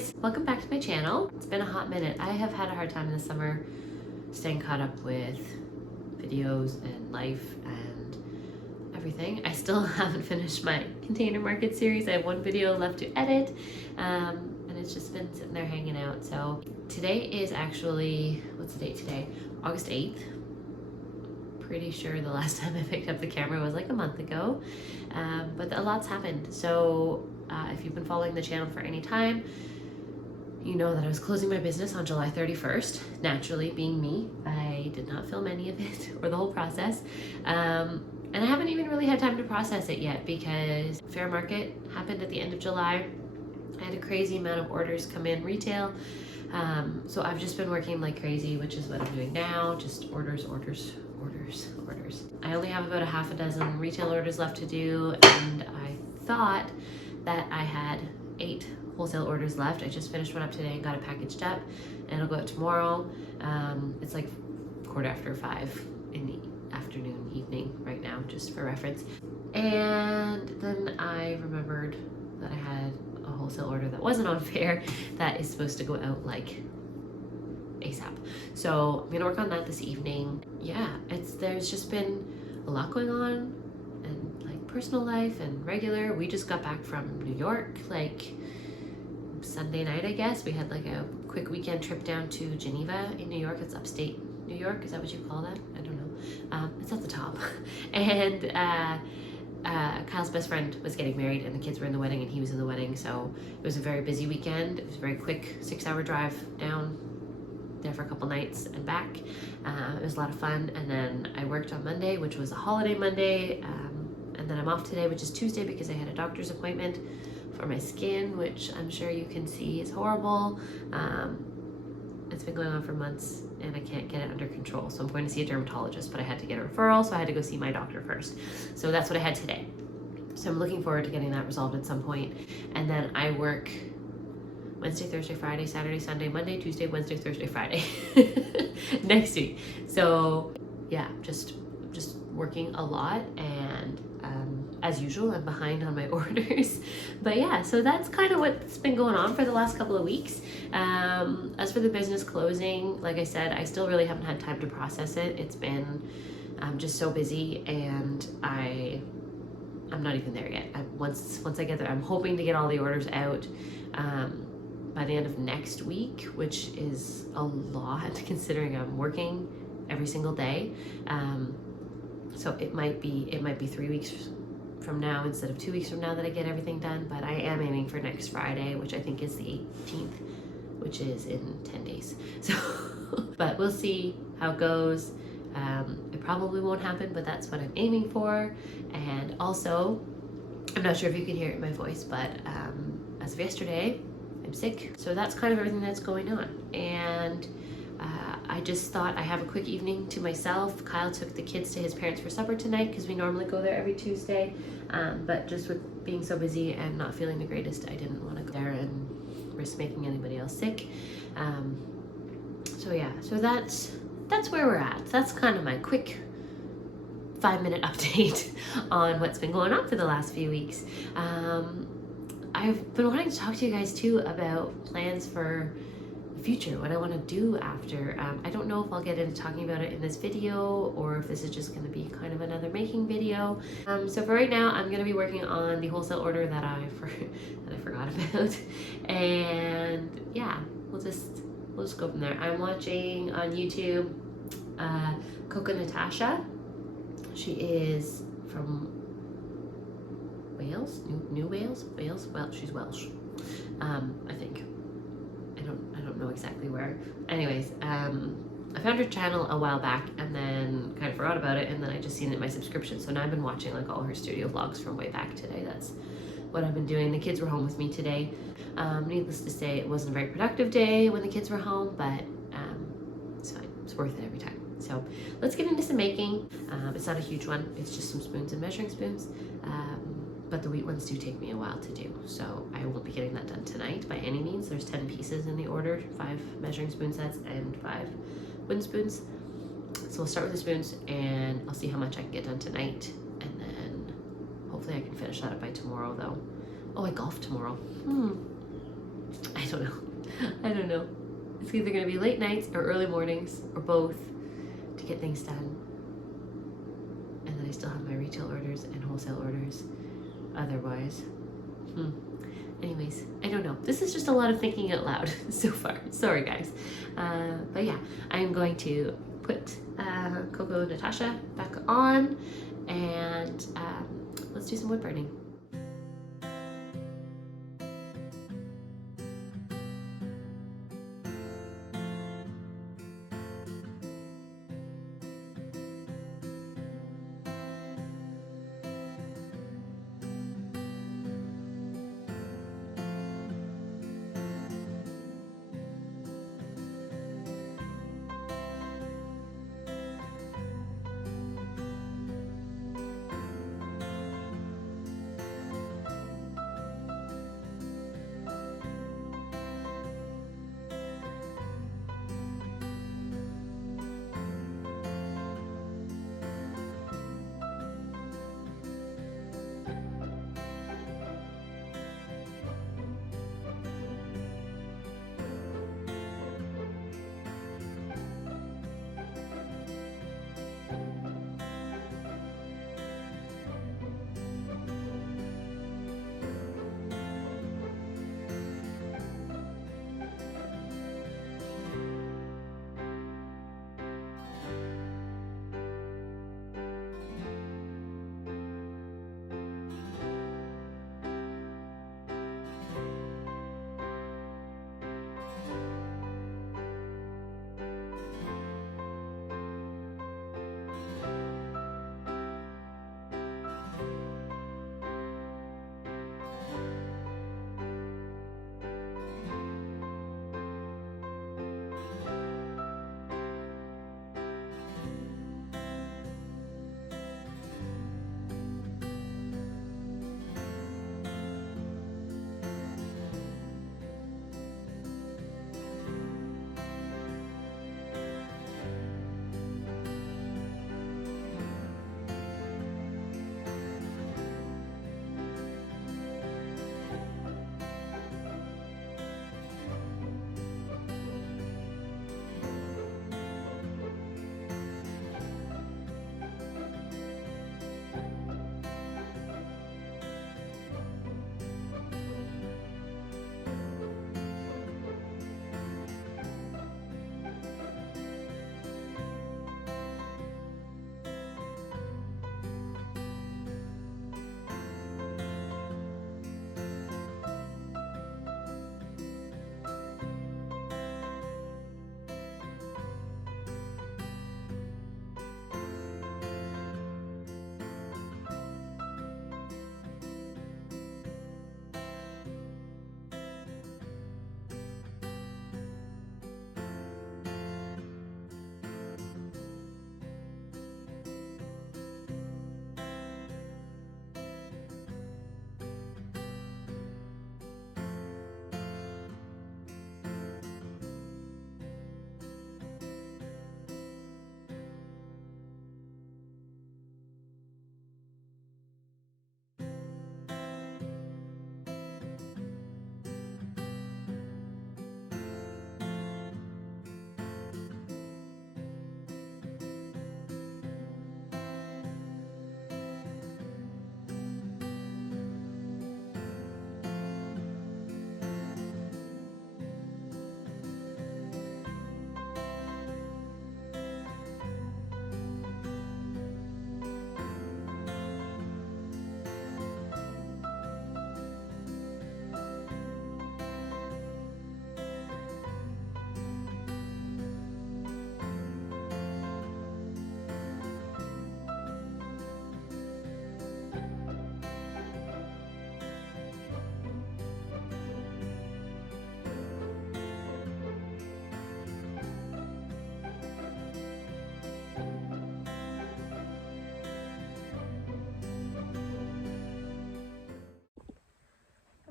guys, welcome back to my channel. It's been a hot minute. I have had a hard time in the summer staying caught up with videos and life and everything. I still haven't finished my container market series. I have one video left to edit and it's just been sitting there hanging out. So today is actually, what's the date today? August 8th. Pretty sure the last time I picked up the camera was like a month ago, but a lot's happened. So if you've been following the channel for any time, you know that I was closing my business on July 31st. Naturally, being me, I did not film any of it or the whole process. And I haven't even really had time to process it yet because fair market happened at the end of July. I had a crazy amount of orders come in retail. So I've just been working like crazy, which is what I'm doing now. Just orders. I only have about a half a dozen retail orders left to do, and I thought that I had 8 wholesale orders left. I just finished one up today and got it packaged up, and it'll go out tomorrow. It's like 5:15 in the afternoon, evening right now, just for reference. And then I remembered that I had a wholesale order that wasn't on fair that is supposed to go out like ASAP. So I'm gonna work on that this evening. Yeah, there's just been a lot going on, and like personal life and regular. We just got back from New York like Sunday night, I guess. We had like a quick weekend trip down to Geneva in New York. It's upstate New York. Is that what you call that? I don't know. It's at the top. And Kyle's best friend was getting married and the kids were in the wedding and he was in the wedding. So it was a very busy weekend. It was a very quick 6-hour drive down there for a couple nights and back. It was a lot of fun. And then I worked on Monday, which was a holiday Monday. And then I'm off today, which is Tuesday, because I had a doctor's appointment for my skin, which I'm sure you can see is horrible. It's been going on for months and I can't get it under control. So I'm going to see a dermatologist, but I had to get a referral, so I had to go see my doctor first. So that's what I had today. So I'm looking forward to getting that resolved at some point. And then I work Wednesday, Thursday, Friday, Saturday, Sunday, Monday, Tuesday, Wednesday, Thursday, Friday next week. So yeah, just working a lot, and as usual, I'm behind on my orders. But yeah, so that's kind of what's been going on for the last couple of weeks. As for the business closing, like I said, I still really haven't had time to process it. It's been just so busy, and I'm not even there yet. Once I get there, I'm hoping to get all the orders out by the end of next week, which is a lot considering I'm working every single day. So it might be 3 weeks from now instead of 2 weeks from now that I get everything done, but I am aiming for next Friday, which I think is the 18th, which is in 10 days. So, but we'll see how it goes. It probably won't happen, but that's what I'm aiming for. And also, I'm not sure if you can hear it in my voice, but as of yesterday, I'm sick. So that's kind of everything that's going on. And I just thought I have a quick evening to myself. Kyle took the kids to his parents for supper tonight because we normally go there every Tuesday. But just with being so busy and not feeling the greatest, I didn't want to go there and risk making anybody else sick. So yeah, so that's where we're at. That's kind of my quick 5-minute update on what's been going on for the last few weeks. I've been wanting to talk to you guys too about plans for the future, what I want to do after. I don't know if I'll get into talking about it in this video or if this is just going to be kind of another making video. So for right now, I'm going to be working on the wholesale order that I forgot about, and yeah, we'll just go from there. I'm watching on YouTube Coco Natasha. She is from Wales, New Wales, well, she's Welsh, I think. I don't know exactly where. Anyways, I found her channel a while back and then kind of forgot about it, and then I just seen it in my subscription. So now I've been watching like all her studio vlogs from way back today. That's what I've been doing. The kids were home with me today. Needless to say, it wasn't a very productive day when the kids were home, but it's fine. It's worth it every time. So let's get into some making. It's not a huge one. It's just some spoons and measuring spoons. But the wheat ones do take me a while to do, so I won't be getting that done tonight by any means. There's 10 pieces in the order, 5 measuring spoon sets and 5 wooden spoons. So we'll start with the spoons, and I'll see how much I can get done tonight, and then hopefully I can finish that up by tomorrow though. Oh, I golf tomorrow. I I don't know. I don't know. It's either going to be late nights or early mornings or both to get things done. And then I still have my retail orders and wholesale orders otherwise. Anyways, I don't know. This is just a lot of thinking out loud so far. Sorry, guys. But yeah, I'm going to put Coco Natasha back on, and let's do some wood burning.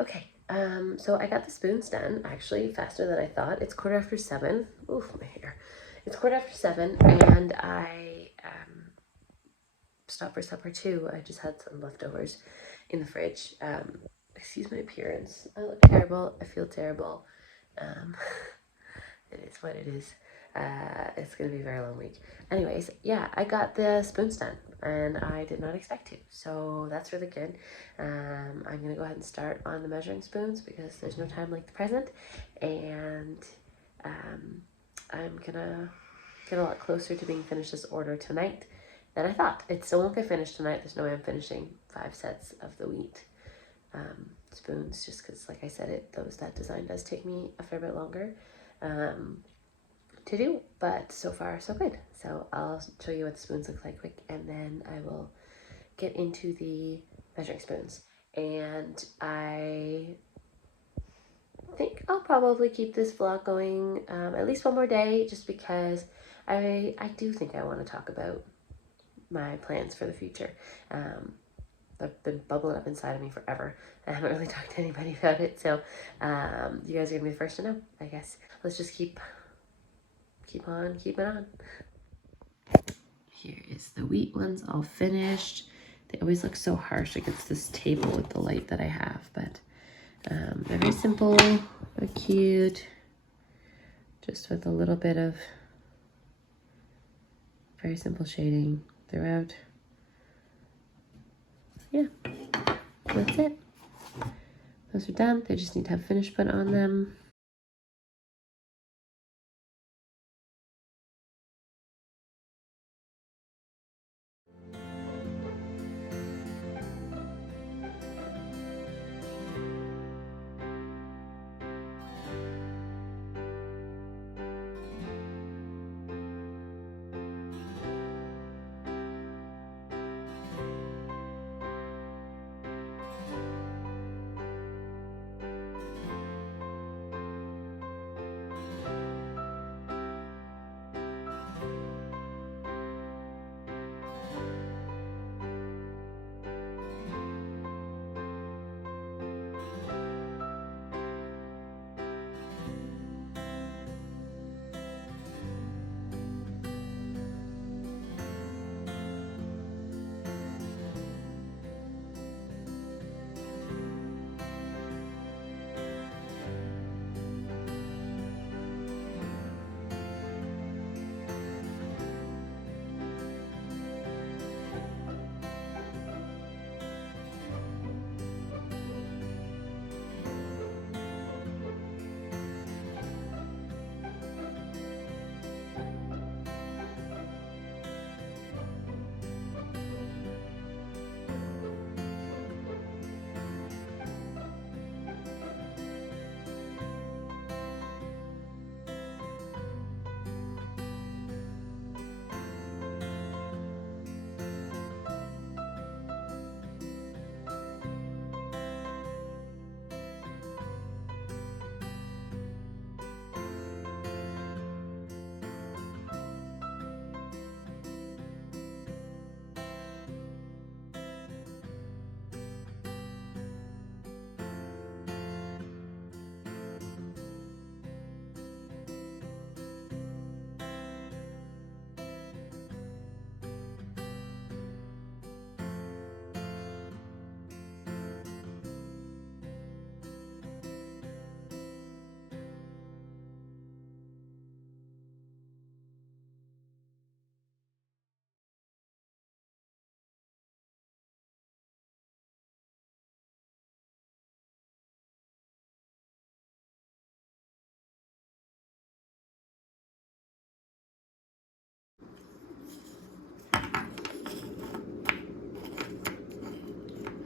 Okay, so I got the spoons done actually faster than I thought. It's 7:15. Oof, my hair. It's 7:15, and I stopped for supper too. I just had some leftovers in the fridge. Excuse my appearance. I look terrible. I feel terrible. Um, it is what it is. It's gonna be a very long week. Anyways, yeah, I got the spoons done and I did not expect to, so that's really good. I'm gonna go ahead and start on the measuring spoons because there's no time like the present, and I'm gonna get a lot closer to being finished this order tonight than I thought. It still won't get finished tonight. There's no way I'm finishing 5 sets of the wheat spoons, just because, like I said, that design does take me a fair bit longer to do, but so far so good. So I'll show you what the spoons look like quick, and then I will get into the measuring spoons. And I think I'll probably keep this vlog going at least one more day, just because I do think I want to talk about my plans for the future. They've been bubbling up inside of me forever. I haven't really talked to anybody about it, so you guys are gonna be the first to know, I guess. Let's just keep on keeping on. Here is the wheat ones all finished. They always look so harsh against this table with the light that I have, but they're very simple, they're cute, just with a little bit of very simple shading throughout. Yeah, that's it. Those are done. They just need to have finish put on them.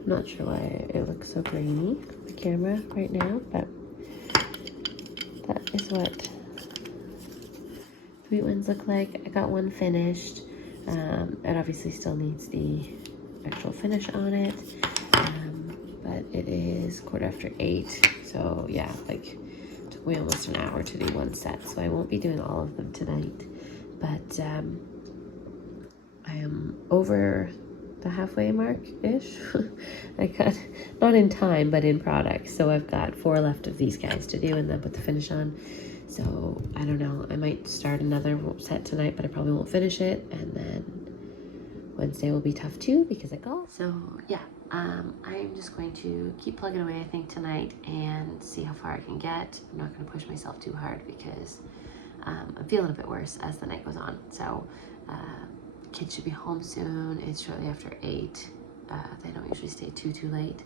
Not sure why it looks so grainy on the camera right now, but that is what the wheat ones look like. I got one finished. It obviously still needs the actual finish on it, but it is 8:15, so yeah, like it took me almost an hour to do one set, so I won't be doing all of them tonight, but I am over the halfway mark-ish. I got, not in time, but in product. So I've got 4 left of these guys to do and then put the finish on. So I don't know, I might start another set tonight, but I probably won't finish it. And then Wednesday will be tough too because I golf. So yeah, I'm just going to keep plugging away, I think, tonight and see how far I can get. I'm not going to push myself too hard because I'm feeling a bit worse as the night goes on. So kids should be home soon. It's shortly after 8. They don't usually stay too late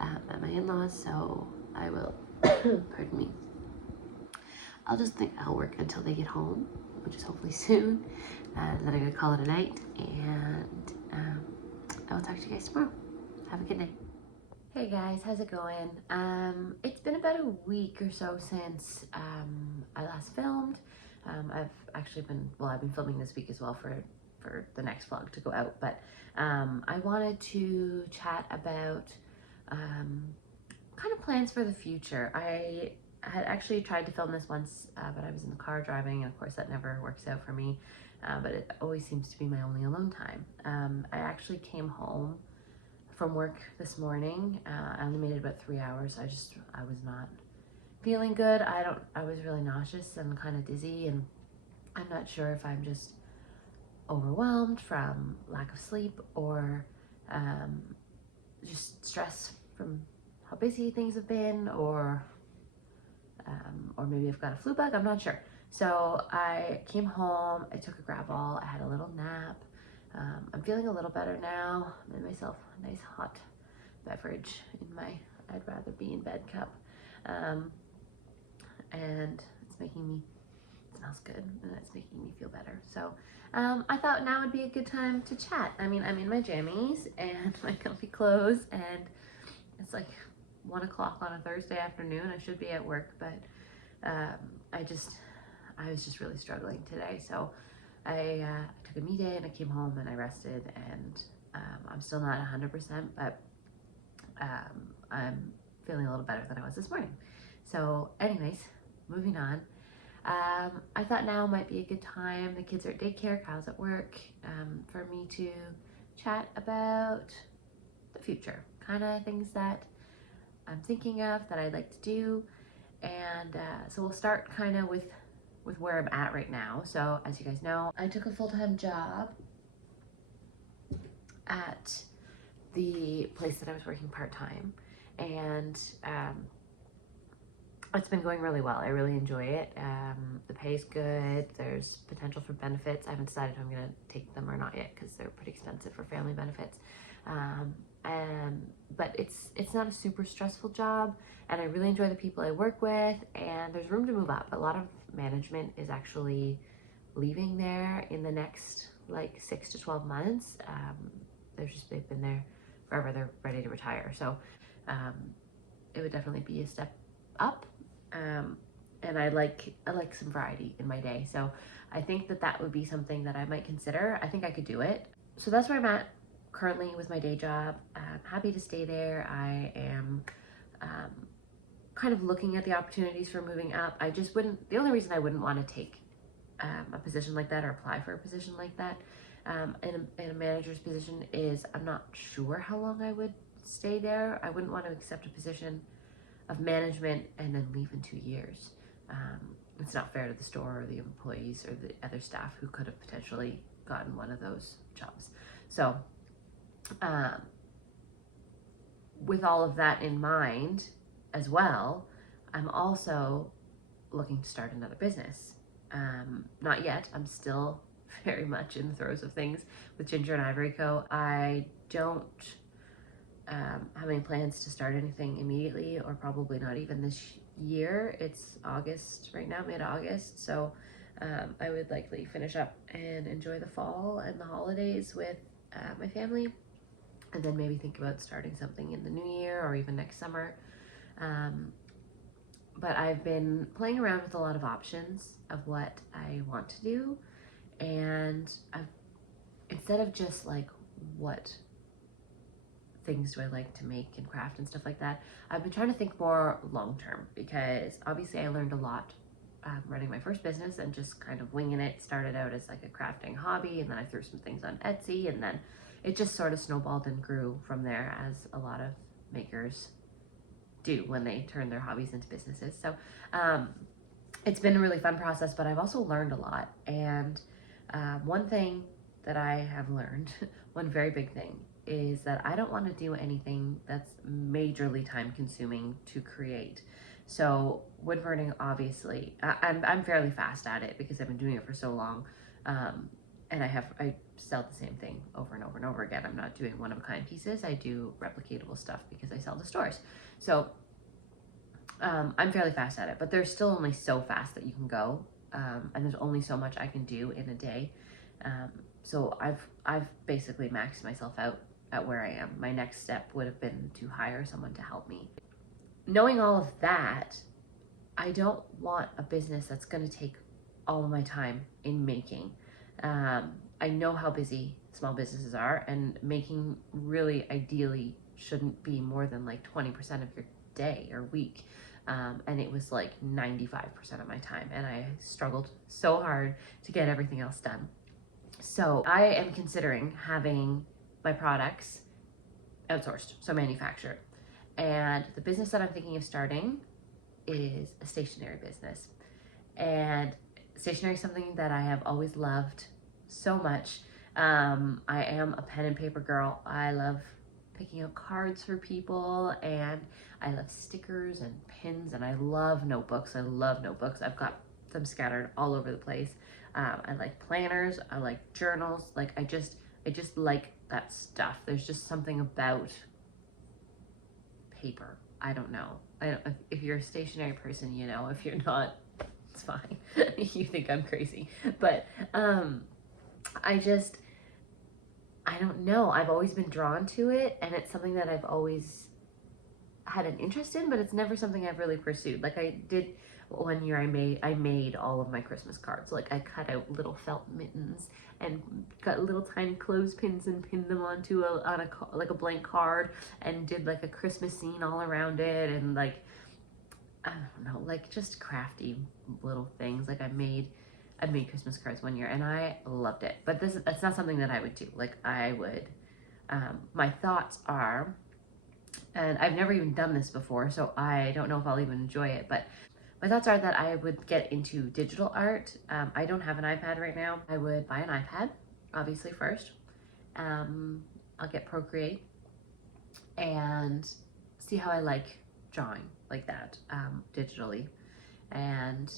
at my in-laws, so I will, pardon me, I'll just think I'll work until they get home, which is hopefully soon, and then I'm gonna call it a night, and I will talk to you guys tomorrow. Have a good night. Hey guys, how's it going? It's been about a week or so since I last filmed. I've actually been, well, I've been filming this week as well for the next vlog to go out, but I wanted to chat about kind of plans for the future. I had actually tried to film this once, but I was in the car driving, and of course that never works out for me, but it always seems to be my only alone time. I actually came home from work this morning. I only made it about 3 hours. I was not feeling good. I was really nauseous and kind of dizzy, and I'm not sure if I'm just overwhelmed from lack of sleep or just stress from how busy things have been, or maybe I've got a flu bug, I'm not sure. So I came home, I took a Gravol, I had a little nap. I'm feeling a little better now. I made myself a nice hot beverage in my I'd rather be in bed cup. And it's making me, it smells good, and it's making me feel better. So I thought now would be a good time to chat. I mean, I'm in my jammies and my comfy clothes, and it's like 1 o'clock on a Thursday afternoon. I should be at work, but I was just really struggling today. So I took a me day and I came home and I rested, and I'm still not 100%, but I'm feeling a little better than I was this morning. So anyways, moving on. I thought now might be a good time. The kids are at daycare, Kyle's at work, for me to chat about the future, kind of things that I'm thinking of that I'd like to do. And so we'll start kind of with where I'm at right now. So as you guys know, I took a full-time job at the place that I was working part-time, and it's been going really well. I really enjoy it. The pay is good. There's potential for benefits. I haven't decided if I'm gonna take them or not yet because they're pretty expensive for family benefits. But it's not a super stressful job, and I really enjoy the people I work with, and there's room to move up. A lot of management is actually leaving there in the next like 6 to 12 months. They've been there forever. They're ready to retire. So it would definitely be a step up. And I like some variety in my day. So I think that would be something that I might consider. I think I could do it. So that's where I'm at currently with my day job. I'm happy to stay there. I am kind of looking at the opportunities for moving up. The only reason I wouldn't want to take a position like that or apply for a position like that in a manager's position is I'm not sure how long I would stay there. I wouldn't want to accept a position of management and then leave in 2 years. It's not fair to the store or the employees or the other staff who could have potentially gotten one of those jobs. So with all of that in mind as well, I'm also looking to start another business. Not yet. I'm still very much in the throes of things with Ginger and Ivory Co. I don't have any plans to start anything immediately, or probably not even this year. It's August right now, mid-August, so I would likely finish up and enjoy the fall and the holidays with my family, and then maybe think about starting something in the new year or even next summer. But I've been playing around with a lot of options of what I want to do, and instead of just like what things do I like to make and craft and stuff like that, I've been trying to think more long-term, because obviously I learned a lot running my first business and just kind of winging it. Started out as like a crafting hobby, and then I threw some things on Etsy, and then it just sort of snowballed and grew from there, as a lot of makers do when they turn their hobbies into businesses. So it's been a really fun process, but I've also learned a lot. And one thing that I have learned, one very big thing, is that I don't want to do anything that's majorly time consuming to create. So woodburning, obviously, I'm fairly fast at it because I've been doing it for so long. And I sell the same thing over and over and over again. I'm not doing one of a kind pieces. I do replicatable stuff because I sell to stores. So I'm fairly fast at it, but there's still only so fast that you can go. And there's only so much I can do in a day. So I've basically maxed myself out at where I am. My next step would have been to hire someone to help me. Knowing all of that, I don't want a business that's going to take all of my time in making. I know how busy small businesses are, and making really ideally shouldn't be more than like 20% of your day or week. And it was like 95% of my time, and I struggled so hard to get everything else done. So I am considering having my products outsourced, so manufactured. And the business that I'm thinking of starting is a stationery business. And stationery is something that I have always loved so much. I am a pen and paper girl. I love picking out cards for people, and I love stickers and pins, and I love notebooks. I've got them scattered all over the place. I like planners. I like journals. Like I just like that stuff. There's just something about paper. I don't know. If you're a stationary person, you know. If you're not, it's fine. You think I'm crazy, but I don't know. I've always been drawn to it, and it's something that I've always had an interest in, but it's never something I've really pursued. Like I did one year, I made all of my Christmas cards. Like I cut out little felt mittens and got little tiny clothespins and pinned them onto a blank card, and did like a Christmas scene all around it, and like I don't know, like just crafty little things. Like I made Christmas cards one year, and I loved it. But that's not something that I would do. Like I would, my thoughts are, and I've never even done this before, so I don't know if I'll even enjoy it, but my thoughts are that I would get into digital art. I don't have an iPad right now. I would buy an iPad, obviously, first. I'll get Procreate and see how I like drawing like that, digitally. And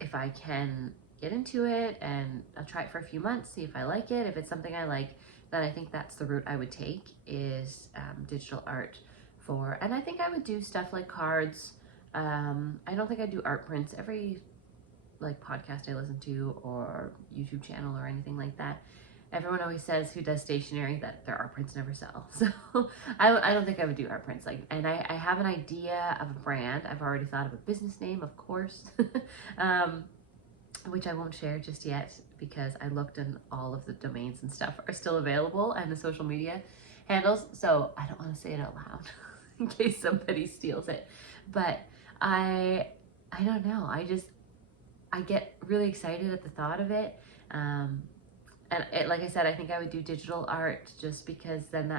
if I can get into it, and I'll try it for a few months, see if I like it. If it's something I like, then I think that's the route I would take, is digital art and I think I would do stuff like cards. I don't think I do art prints. Every like podcast I listen to or YouTube channel or anything like that, everyone always says who does stationery that their art prints never sell. So I don't think I would do art prints. And I have an idea of a brand. I've already thought of a business name, of course, which I won't share just yet because I looked and all of the domains and stuff are still available, and the social media handles. So I don't want to say it out loud in case somebody steals it. But I don't know. I get really excited at the thought of it. And like I said, I think I would do digital art just because then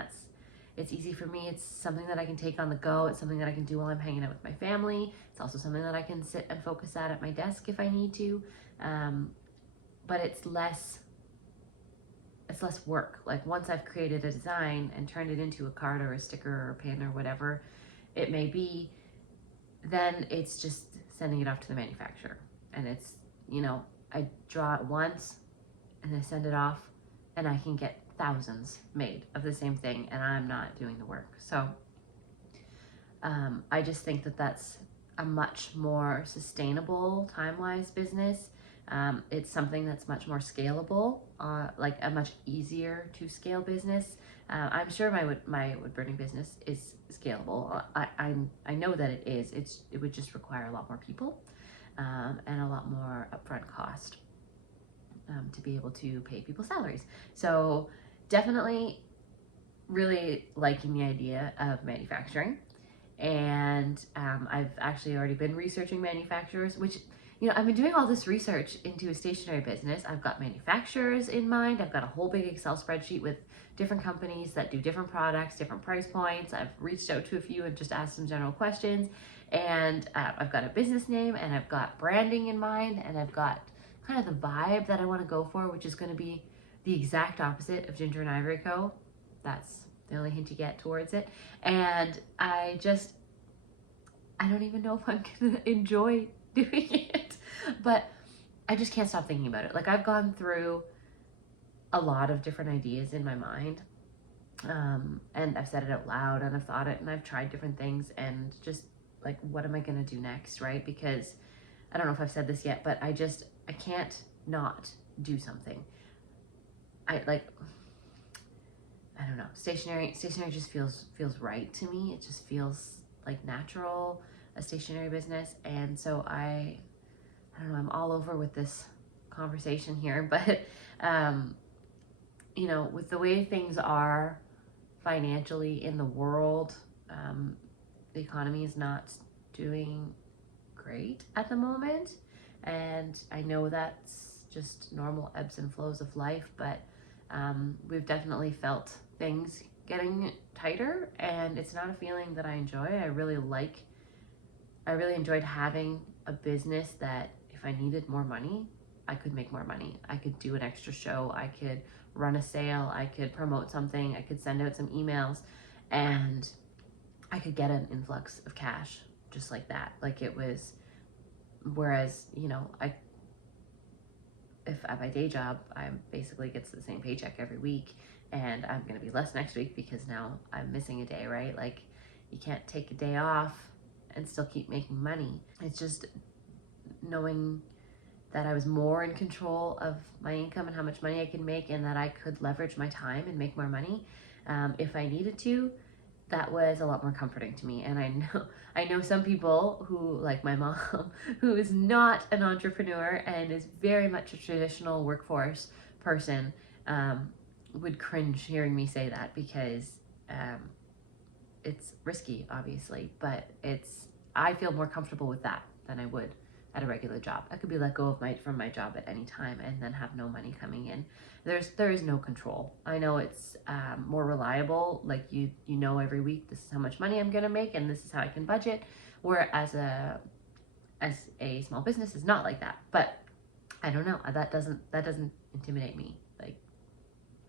it's easy for me. It's something that I can take on the go. It's something that I can do while I'm hanging out with my family. It's also something that I can sit and focus at my desk if I need to. But it's less work. Like once I've created a design and turned it into a card or a sticker or a pin or whatever it may be, then it's just sending it off to the manufacturer. And it's, I draw it once and I send it off, and I can get thousands made of the same thing, and I'm not doing the work. So I just think that that's a much more sustainable time-wise business. It's something that's much more scalable, like a much easier to scale business. I'm sure my wood burning business is scalable. I know that it is. It would just require a lot more people, and a lot more upfront cost, to be able to pay people salaries. So definitely really liking the idea of manufacturing. And I've actually already been researching manufacturers, which, I've been doing all this research into a stationery business. I've got manufacturers in mind. I've got a whole big Excel spreadsheet with different companies that do different products, different price points. I've reached out to a few and just asked some general questions. And I've got a business name, and I've got branding in mind, and I've got kind of the vibe that I want to go for, which is going to be the exact opposite of Ginger and Ivory Co. That's the only hint you get towards it. And I don't even know if I'm gonna enjoy doing it, but I just can't stop thinking about it. Like, I've gone through a lot of different ideas in my mind, and I've said it out loud, and I've thought it, and I've tried different things, and just like, what am I gonna do next, right? Because I don't know if I've said this yet, but I can't not do something. I don't know. Stationery just feels right to me. It just feels like natural, a stationery business. And so I don't know, I'm all over with this conversation here, but you know, with the way things are financially in the world, the economy is not doing great at the moment. And I know that's just normal ebbs and flows of life, but we've definitely felt things getting tighter, and it's not a feeling that I enjoy. I really enjoyed having a business that if I needed more money, I could make more money. I could do an extra show, I could run a sale, I could promote something, I could send out some emails, and I could get an influx of cash just like that. Like, it was, whereas, you know, if at my day job, I basically gets the same paycheck every week, and I'm going to be less next week because now I'm missing a day, right? Like, you can't take a day off and still keep making money. It's just knowing that I was more in control of my income and how much money I could make, and that I could leverage my time and make more money if I needed to. That was a lot more comforting to me. And I know some people who, like my mom, who is not an entrepreneur and is very much a traditional workforce person, would cringe hearing me say that, because it's risky, obviously, but I feel more comfortable with that than I would at a regular job. I could be let go from my job at any time and then have no money coming in. There is no control. I know it's more reliable. Like, you know, every week this is how much money I'm gonna make and this is how I can budget. Whereas a small business is not like that. But I don't know. That doesn't intimidate me. Like,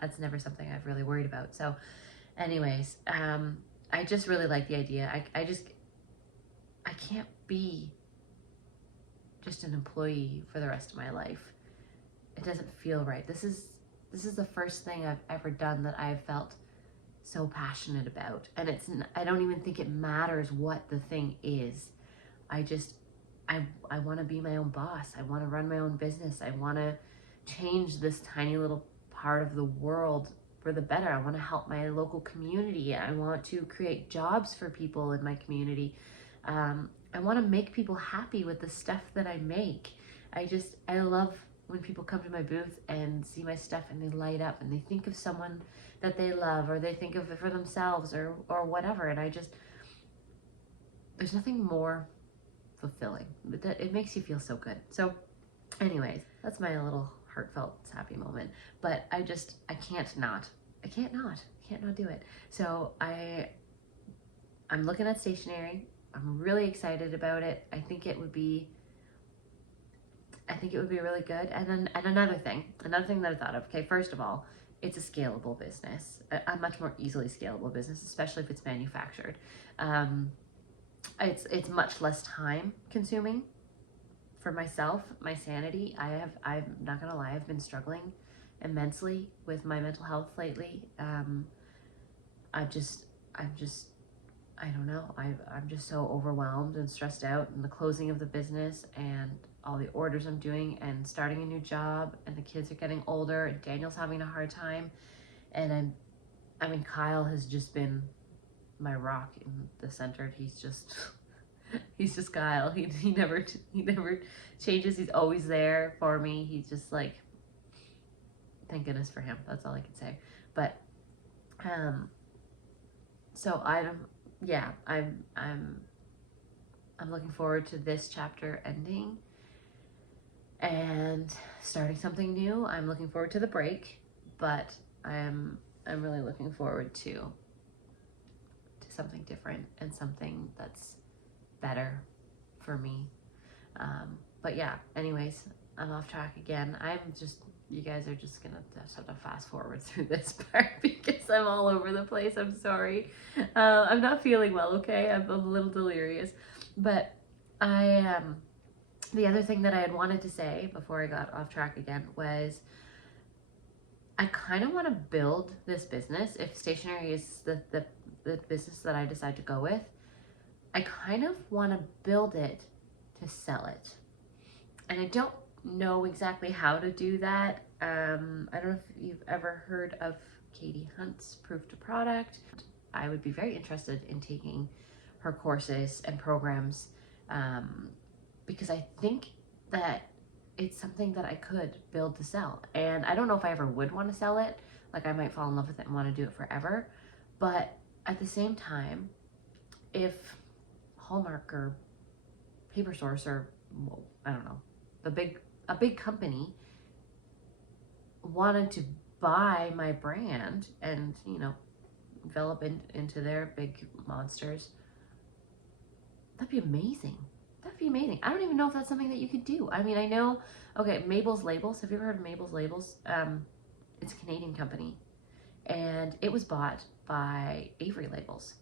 that's never something I've really worried about. So, anyways, I just really like the idea. I can't be just an employee for the rest of my life. It doesn't feel right. This is the first thing I've ever done that I've felt so passionate about. And I don't even think it matters what the thing is. I want to be my own boss. I want to run my own business. I want to change this tiny little part of the world for the better. I want to help my local community. I want to create jobs for people in my community. I want to make people happy with the stuff that I make. I love when people come to my booth and see my stuff and they light up and they think of someone that they love, or they think of it for themselves, or whatever. And there's nothing more fulfilling. It makes you feel so good. So anyways, that's my little heartfelt, happy moment. But I can't not do it. So I'm looking at stationery. I'm really excited about it. I think it would be really good. And another thing that I thought of. Okay, first of all, it's a scalable business, a much more easily scalable business, especially if it's manufactured. It's much less time consuming for myself, my sanity. I'm not gonna lie, I've been struggling immensely with my mental health lately. I don't know. I'm just so overwhelmed and stressed out, and the closing of the business and all the orders I'm doing and starting a new job, and the kids are getting older and Daniel's having a hard time. And Kyle has just been my rock in the center. He's just Kyle. He never changes. He's always there for me. He's just like, thank goodness for him. That's all I can say. But so I'm looking forward to this chapter ending and starting something new. I'm looking forward to the break, but I'm really looking forward to something different and something that's better for me. But yeah, anyways, I'm off track again. I'm just you guys are just gonna just have to fast forward through this part because I'm all over the place. I'm sorry. I'm not feeling well, okay? I'm a little delirious. But the other thing that I had wanted to say before I got off track again was I kind of want to build this business. If stationery is the business that I decide to go with, I kind of want to build it to sell it. And I don't know exactly how to do that. I don't know if you've ever heard of Katie Hunt's Proof to Product. I would be very interested in taking her courses and programs because I think that it's something that I could build to sell. And I don't know if I ever would want to sell it. Like I might fall in love with it and want to do it forever. But at the same time, if Hallmark or Paper Source or, well, I don't know, a big company wanted to buy my brand and, you know, develop into their big monsters, that'd be amazing. That'd be amazing. I don't even know if that's something that you could do. I mean, I know, okay, Mabel's Labels. Have you ever heard of Mabel's Labels? It's a Canadian company, and it was bought by Avery Labels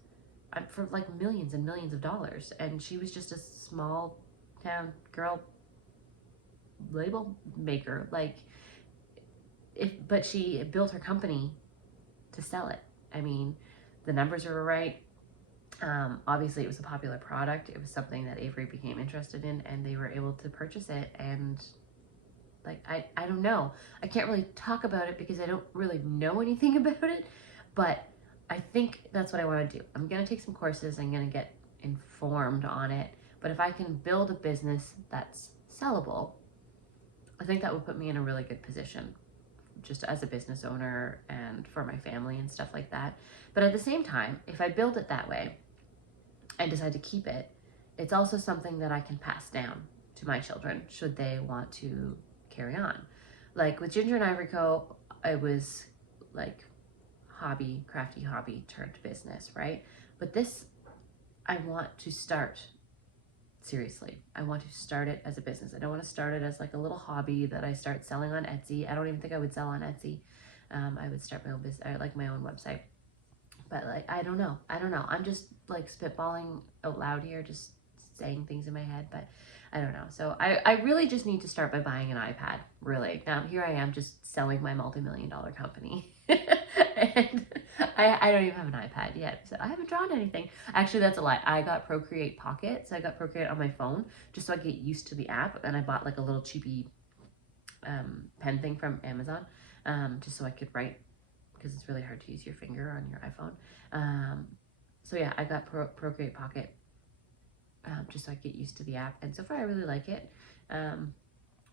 for like millions and millions of dollars. And she was just a small town girl label maker. But she built her company to sell it. I mean, the numbers were right. Obviously it was a popular product. It was something that Avery became interested in, and they were able to purchase it. And like, I don't know. I can't really talk about it because I don't really know anything about it, but I think that's what I want to do. I'm going to take some courses. I'm going to get informed on it. But if I can build a business that's sellable, I think that would put me in a really good position just as a business owner and for my family and stuff like that. But at the same time, if I build it that way and decide to keep it, it's also something that I can pass down to my children should they want to carry on. Like with Ginger and Ivory Co, it was like crafty hobby turned business, right? But this, I want to start seriously. I want to start it as a business. I don't want to start it as like a little hobby that I start selling on Etsy. I don't even think I would sell on Etsy. I would start my own business, like my own website. But like, I don't know. I'm just like spitballing out loud here, just saying things in my head, but I don't know. So I really just need to start by buying an iPad, really. Now here I am just selling my multi-million-dollar company. And I don't even have an iPad yet, so I haven't drawn anything. Actually, that's a lie. I got Procreate Pocket, so I got Procreate on my phone just so I get used to the app, and I bought like a little cheapy pen thing from Amazon just so I could write, because it's really hard to use your finger on your iPhone. So yeah, I got Procreate Pocket just so I get used to the app, and so far I really like it.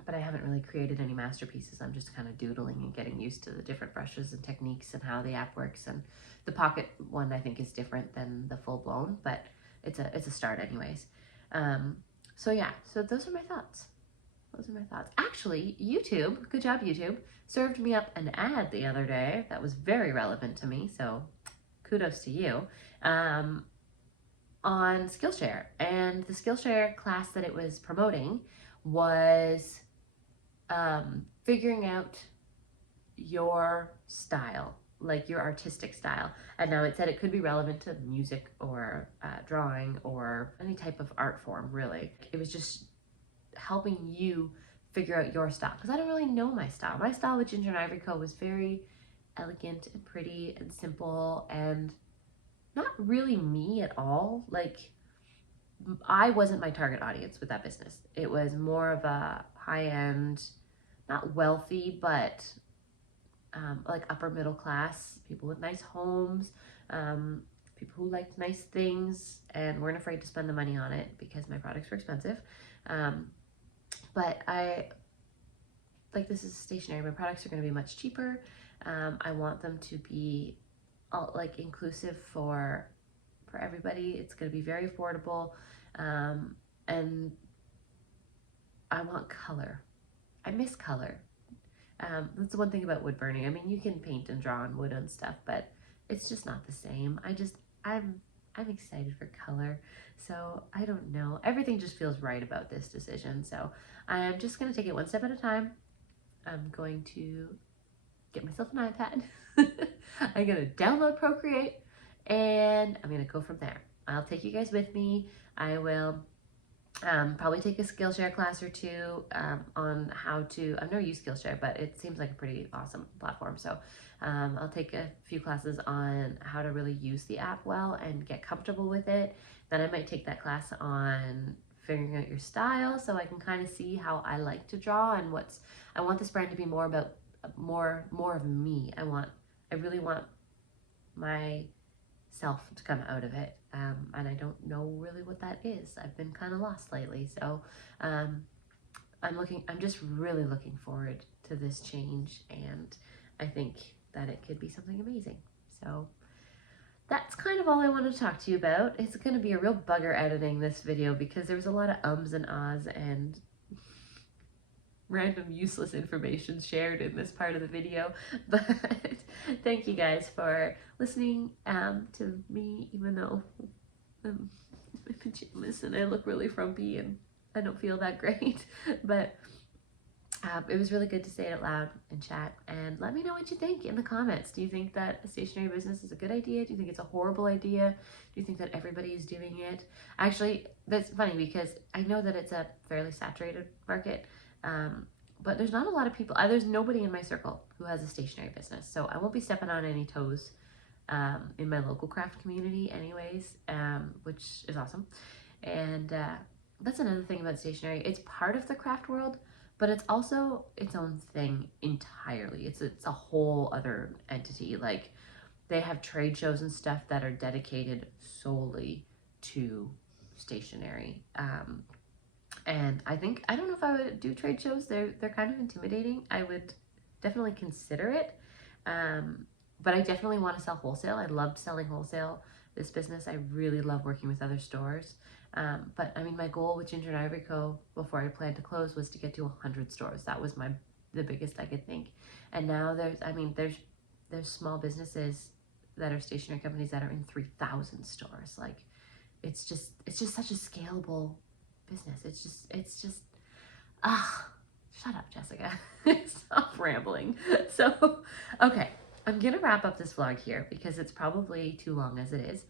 But I haven't really created any masterpieces. I'm just kind of doodling and getting used to the different brushes and techniques and how the app works. And the Pocket one I think is different than the full blown, but it's a start anyways. So yeah, so those are my thoughts. Actually, YouTube, good job YouTube, served me up an ad the other day that was very relevant to me, so kudos to you, on Skillshare. And the Skillshare class that it was promoting was figuring out your style, like your artistic style. And now it said it could be relevant to music or drawing or any type of art form, really. It was just helping you figure out your style, because I don't really know my style. My style with Ginger and Ivory Co was very elegant and pretty and simple and not really me at all. Like, I wasn't my target audience with that business. It was more of a high-end, not wealthy, but like upper middle class, people with nice homes, people who liked nice things and weren't afraid to spend the money on it because my products were expensive. But this is stationery. My products are going to be much cheaper. I want them to be like inclusive for everybody. It's going to be very affordable. And I want color. I miss color. That's the one thing about wood burning. I mean, you can paint and draw on wood and stuff, but it's just not the same. I'm excited for color. So I don't know. Everything just feels right about this decision. So I'm just going to take it one step at a time. I'm going to get myself an iPad. I'm gonna download Procreate, and I'm gonna go from there. I'll take you guys with me. I will probably take a Skillshare class or two on how to, I've never used Skillshare, but it seems like a pretty awesome platform. So I'll take a few classes on how to really use the app well and get comfortable with it. Then I might take that class on figuring out your style so I can kind of see how I like to draw and I want this brand to be more about more of me. I really want myself to come out of it, and I don't know really what that is. I've been kind of lost lately, so I'm just really looking forward to this change, and I think that it could be something amazing. So that's kind of all I want to talk to you about. It's going to be a real bugger editing this video because there was a lot of ums and ahs and random useless information shared in this part of the video, but thank you guys for listening to me, even though I'm in my pajamas and I look really frumpy and I don't feel that great, but it was really good to say it out loud and chat, and let me know what you think in the comments. Do you think that a stationery business is a good idea? Do you think it's a horrible idea? Do you think that everybody is doing it? Actually, that's funny because I know that it's a fairly saturated market, but there's not a lot of people. There's nobody in my circle who has a stationery business, so I won't be stepping on any toes in my local craft community anyways, which is awesome. And that's another thing about stationery. It's part of the craft world, but it's also its own thing entirely. It's a whole other entity. Like, they have trade shows and stuff that are dedicated solely to stationery. And I don't know if I would do trade shows. They're kind of intimidating. I would definitely consider it. But I definitely want to sell wholesale. I loved selling wholesale. This business, I really love working with other stores. But I mean, my goal with Ginger and Ivory Co. before I planned to close was to get to 100 stores. That was the biggest I could think. And now there's small businesses that are stationery companies that are in 3,000 stores. Like, it's just such a scalable business. It's just shut up, Jessica. Stop rambling. So, okay, I'm gonna wrap up this vlog here because it's probably too long as it is.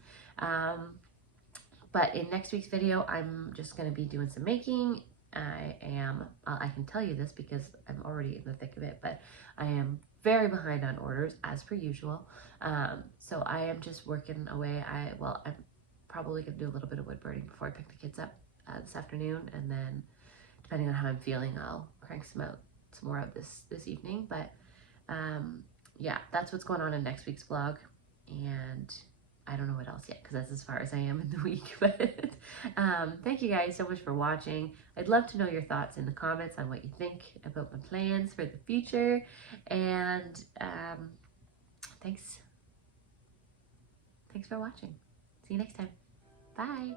But in next week's video, I'm just gonna be doing some making. I can tell you this because I'm already in the thick of it, but I am very behind on orders as per usual. So I am just working away. I'm probably gonna do a little bit of wood burning before I pick the kids up this afternoon, and then depending on how I'm feeling, I'll crank some more out this evening. But yeah, that's what's going on in next week's vlog, and I don't know what else yet because that's as far as I am in the week. But thank you guys so much for watching. I'd love to know your thoughts in the comments on what you think about my plans for the future, and thanks for watching. See you next time. Bye.